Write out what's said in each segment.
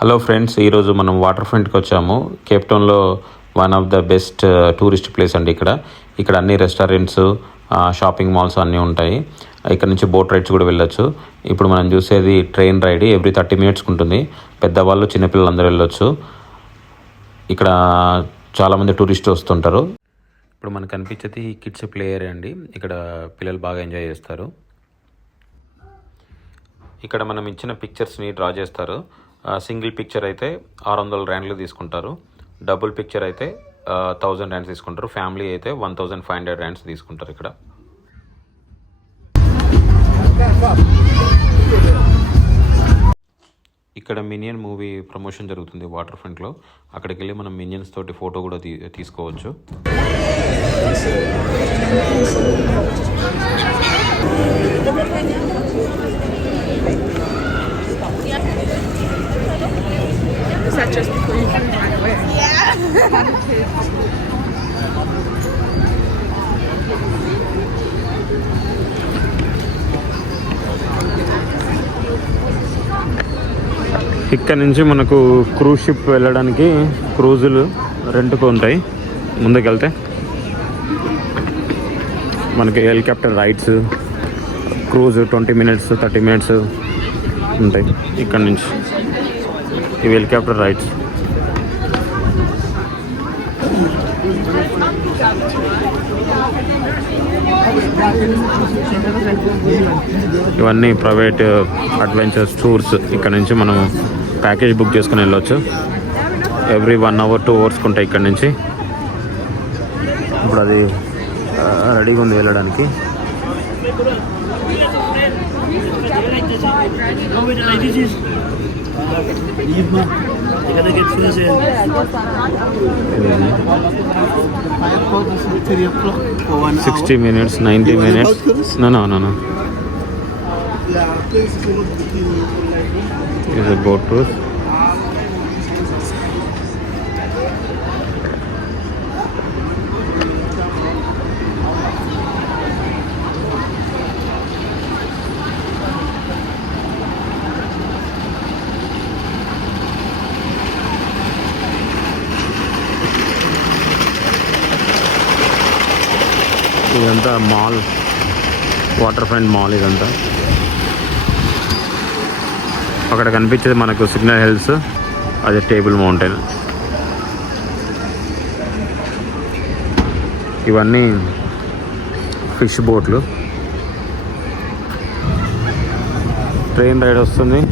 Hello friends, ఈరోజు మనం water ఫ్రంట్కి వచ్చాము. కేప్టౌన్లో one of the best tourist place అండి. ఇక్కడ అన్ని రెస్టారెంట్స్, షాపింగ్ మాల్స్ అన్నీ ఉంటాయి. ఇక్కడ నుంచి బోట్ రైడ్స్ కూడా వెళ్ళొచ్చు. ఇప్పుడు మనం చూసేది ట్రైన్ రైడ్. ఎవ్రీ 30 మినిట్స్కి ఉంటుంది. పెద్దవాళ్ళు, చిన్నపిల్లలు అందరూ వెళ్ళొచ్చు. ఇక్కడ చాలామంది టూరిస్టులు వస్తుంటారు. ఇప్పుడు మనకు కనిపించేది కిడ్స్ ప్లే ఏరియా అండి. ఇక్కడ పిల్లలు బాగా ఎంజాయ్ చేస్తారు. ఇక్కడ మనం ఇచ్చిన పిక్చర్స్ని డ్రా చేస్తారు. సింగిల్ పిక్చర్ అయితే 600 ర్యాండ్లు తీసుకుంటారు. డబుల్ పిక్చర్ అయితే 1000 ర్యాండ్స్ తీసుకుంటారు. ఫ్యామిలీ అయితే 1500 ర్యాండ్స్ తీసుకుంటారు. ఇక్కడ మినియన్ మూవీ ప్రమోషన్ జరుగుతుంది వాటర్ ఫ్రంట్లో. అక్కడికి వెళ్ళి మనం మినియన్స్ తోటి ఫోటో కూడా తీసుకోవచ్చు. Just before you can run away. Yeah. ఇక్కడ నుంచి మనకు క్రూజ్ షిప్ వెళ్ళడానికి క్రూజులు రెంట్కు ఉంటాయి. ముందుకెళ్తే మనకి హెలికాప్టర్ రైడ్స్, క్రూజ్ 20 మినిట్స్ 30 మినిట్స్ ఉంటాయి. ఇక్కడ నుంచి ఇవి హెలికాప్టర్ రైడ్స్. ఇవన్నీ ప్రైవేట్ అడ్వెంచర్స్ టూర్స్. ఇక్కడ నుంచి మనం ప్యాకేజ్ బుక్ చేసుకుని వెళ్ళొచ్చు. ఎవ్రీ 1 hour 2 hours ఉంటాయి ఇక్కడ నుంచి. ఇప్పుడు అది రెడీగా ఉంది వెళ్ళడానికి. You gotta get finished in 60 minutes, 90 minutes. No. Is a boat tour. ఇదంతా మాల్, వాటర్ ఫ్రంట్ మాల్. ఇదంతా అక్కడ కనిపించేది మనకు సిగ్నల్ హిల్స్, అదే టేబుల్ మౌంటైన్. ఇవన్నీ ఫిష్ బోట్లు. ట్రైన్ రైడ్ వస్తుంది.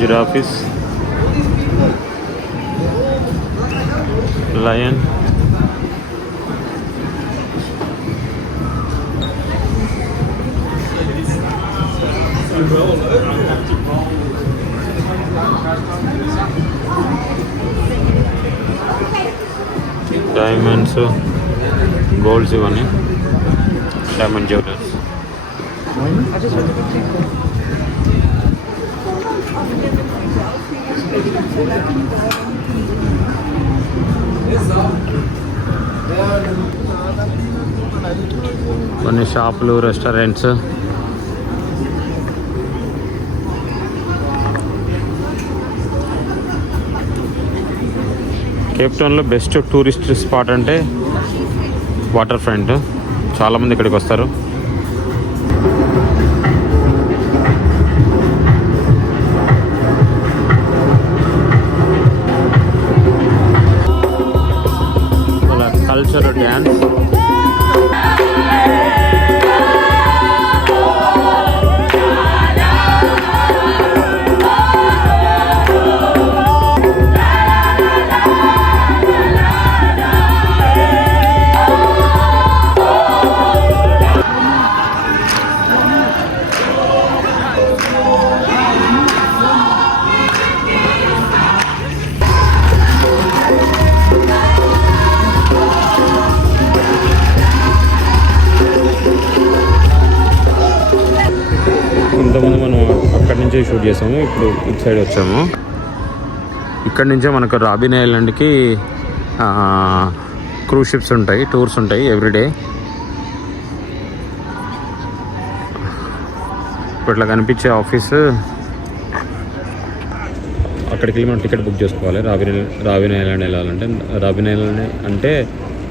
Giraffes, lion, diamonds, golds. ఇవన్నీ diamond jewelers. కొన్ని షాపులు, రెస్టారెంట్స్. కేప్టౌన్లో బెస్ట్ టూరిస్ట్ స్పాట్ అంటే వాటర్ ఫ్రంట్. చాలామంది ఇక్కడికి వస్తారు. Cultural dance. ఇంతకుముందు మనం అక్కడి నుంచే షూట్ చేసాము. ఇప్పుడు ఇటు సైడ్ వచ్చాము. ఇక్కడి నుంచే మనకు రాబిన్ ఐలాండ్కి క్రూజ్ షిప్స్ ఉంటాయి, టూర్స్ ఉంటాయి ఎవ్రీడే. ఇప్పుడు ఇట్లా కనిపించే ఆఫీసు, అక్కడికి వెళ్ళి మనం టికెట్ బుక్ చేసుకోవాలి. రాబిన్ ఐలాండ్ వెళ్ళాలంటే. రాబిన్ ఐలాండ్ అంటే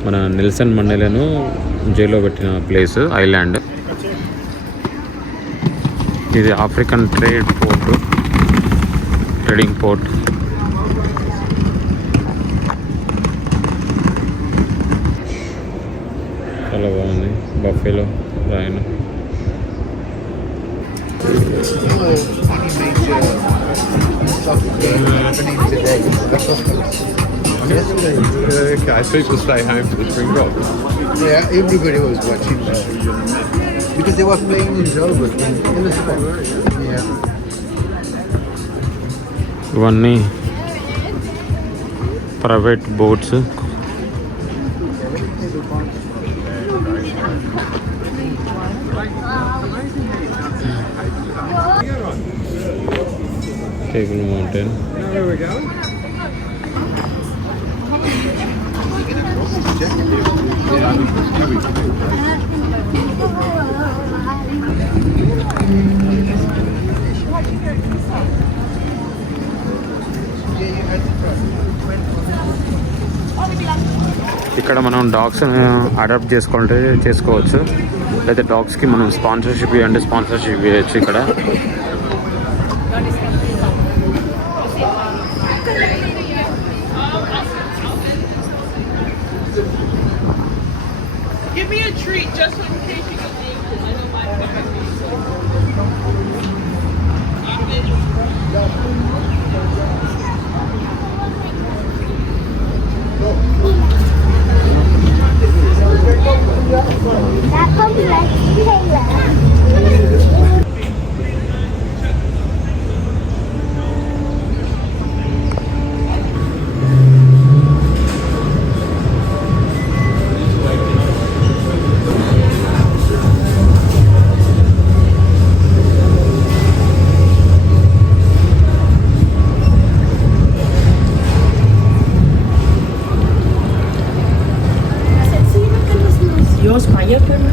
మన నెల్సన్ మండేలను జైల్లో పెట్టిన ప్లేస్, ఐలాండ్. ఇది ఆఫ్రికన్ ట్రేడింగ్ పోర్ట్. చాలా బాగుంది. బఫేలో రాయను. Okay, people stay home for the Springbok. Yeah, everybody was watching that because they were playing in Joburg in the spot. Yeah. ఇవన్నీ ప్రైవేట్ బోట్స్. Table mountain. ఇక్కడ మనం dogs adapt చేసుకోవచ్చు. లేదా డాగ్స్కి మనం స్పాన్సర్షిప్ ఇవ్వండి, స్పాన్సర్షిప్ ఇవ్వచ్చు ఇక్కడ. Give me a treat just in case you get named, because I know my Yours kaya ka na?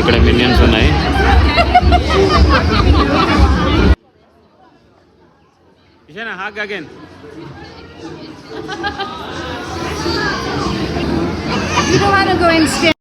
ఇక్కడ మినియన్స్ ఉన్నాయి. Ishana, hug again. You don't want to go and stand.